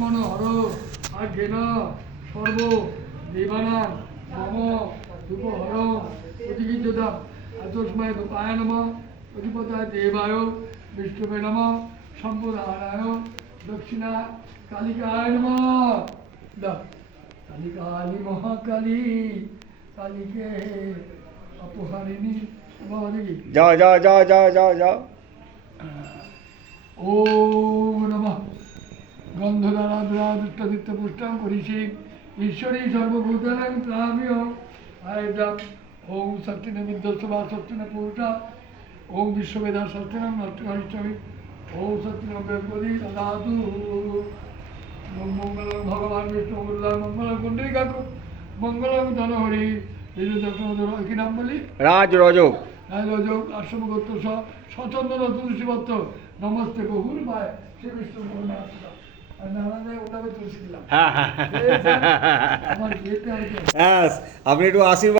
মনোহর আজ্ঞেন সর্ব দেবানাং মম ধূপহর প্রতিগীযতাম তস্মায় গোপায় নমঃ অধিপতায় দেবায় বিষ্ণুবে নমঃ সম্প্রদানায় দক্ষিণা কালিকায় নমঃ। দাও কালী কালী মহাকালী কালীকে অপহারিণী বাবা দেখি যাও যাও যাও যাও যাও যাও। ওম নমঃ গন্ধধারাদৃত্য পুষ্টাং করিষি ঈশ্বরী সর্বভূতানাং প্রামিয় আয়দাম ওম সত্যিন বিদ্যস্বা সত্যিন পুরুষা ওম বিশ্ববেদা সত্যিনাং নষ্টকারিষ্ঠমি ওম সত্যিন বৃহস্পতি দদাতু মঙ্গলং ভগবান বিষ্ণু মঙ্গলাং মঙ্গলং কুণ্ডলিকাক্ষ মঙ্গলং ধনহরি এই যে দর্শন কি নাম বলি রাজ রজক রাজযোগ আশ্রমগত্য স্বচন্দন তুলসীপত্র নমস্তে বহুল ভাই শ্রী বিষ্ণু নারায়ণ ওটাকে তুলসিলাম হ্যাঁ হ্যাঁ আমার যেতে হবে হ্যাঁ, আপনি একটু আশীর্বাদ